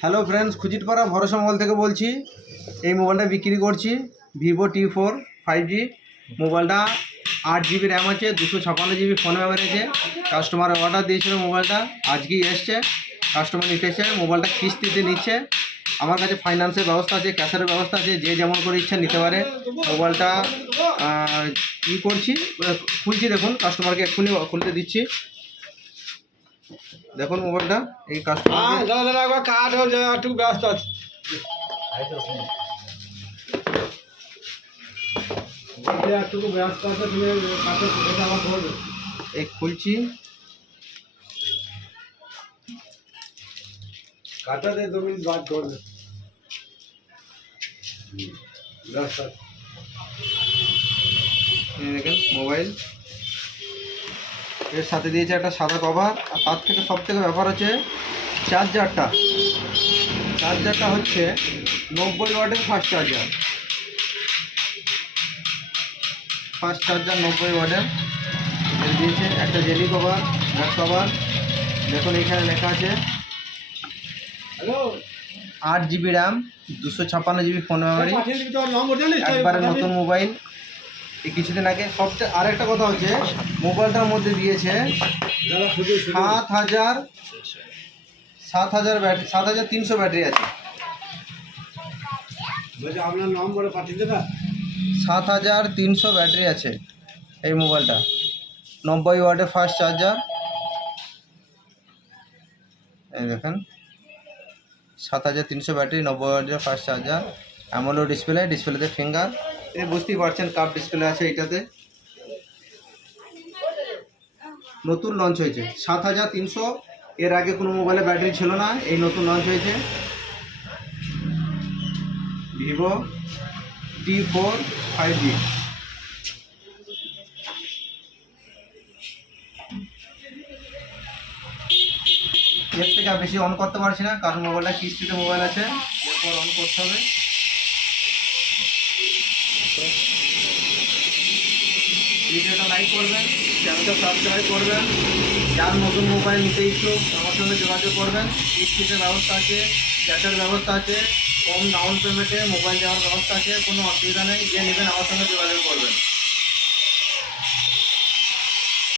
Hello friends, খুচিটপাড়া ভরসা mobile থেকে বলছি। এই মোবাইলটা বিক্রি করছি, ভিভো T4 5G। মোবাইলটা 8 GB র্যাম আছে, 256 GB ফোন মেমোরি আছে। কাস্টমার অর্ডার দিয়েছিল, মোবাইলটা আজকেই এসছে। কাস্টমার নিতেছে, মোবাইলটা কিস্তিতে নিচ্ছে। আমার কাছে ফাইন্যান্সের ব্যবস্থা আছে, ক্যাশের ব্যবস্থা আছে, যে যেমন করে ইচ্ছা নিতে পারে। মোবাইলটা ই করছি, খুলছি, দেখুন কাস্টমারকে এক্ষুনি খুলতে দিচ্ছি। দেখুন মোবাইলটা এই একটু ব্যস্ত আছে। এই খুলছি। কাটাতে 2 মিনিট বাদ করবে। দেখেন মোবাইল এর সাথে দিয়েছে একটা সাদা কভার। আর তার থেকে সব থেকে ব্যাপার হচ্ছে চার্জারটা হচ্ছে 90 ওয়াটের ফাস্ট চার্জার। 90 ওয়াটের দিয়েছে। একটা জেলি কভার, ব্যাক কভার। দেখুন এখানে লেখা আছে 8 GB RAM, 256 GB phone memory. একবারে নতুন মোবাইল, এই কিছুদিন আগে। সবচেয়ে আরেকটা কথা হচ্ছে, মোবাইলটার মধ্যে দিয়েছে 7300 ব্যাটারি আছে। আপনার নম্বরে পাঠিয়ে দেবে। 7300 ব্যাটারি আছে এই মোবাইলটা। 90 ওয়াটের ফাস্ট চার্জার। এই দেখেন 7300 ব্যাটারি, 90 ওয়াটের ফাস্ট চার্জার। অ্যামোলেড ডিসপ্লেতে ফিঙ্গার। এই বুঝতেই পারছেন, কাপ ডিসপ্লে আছে এইটাতে। নতুন লঞ্চ হয়েছে 7300। এর আগে কোনো মোবাইলে ব্যাটারি ছিল না, এই নতুন লঞ্চ হয়েছে ভিভো T4 5G। এর থেকে বেশি অন করতে পারছি না, কারণ মোবাইলটা কিস্তিতে মোবাইল আছে। এরপর অন করতে হবে। ভিডিওটা লাইক করবেন, চ্যানেলটা সাবস্ক্রাইব করবেন। যার নতুন মোবাইল নিতে ইচ্ছুক আমার সঙ্গে যোগাযোগ করবেন। কিস্তিতে ব্যবস্থা আছে, ক্যাশের ব্যবস্থা আছে, কম ডাউন পেমেন্টে মোবাইল দেওয়ার ব্যবস্থা আছে। কোনো অসুবিধা নেই, যে নেবেন আমার সঙ্গে যোগাযোগ করবেন।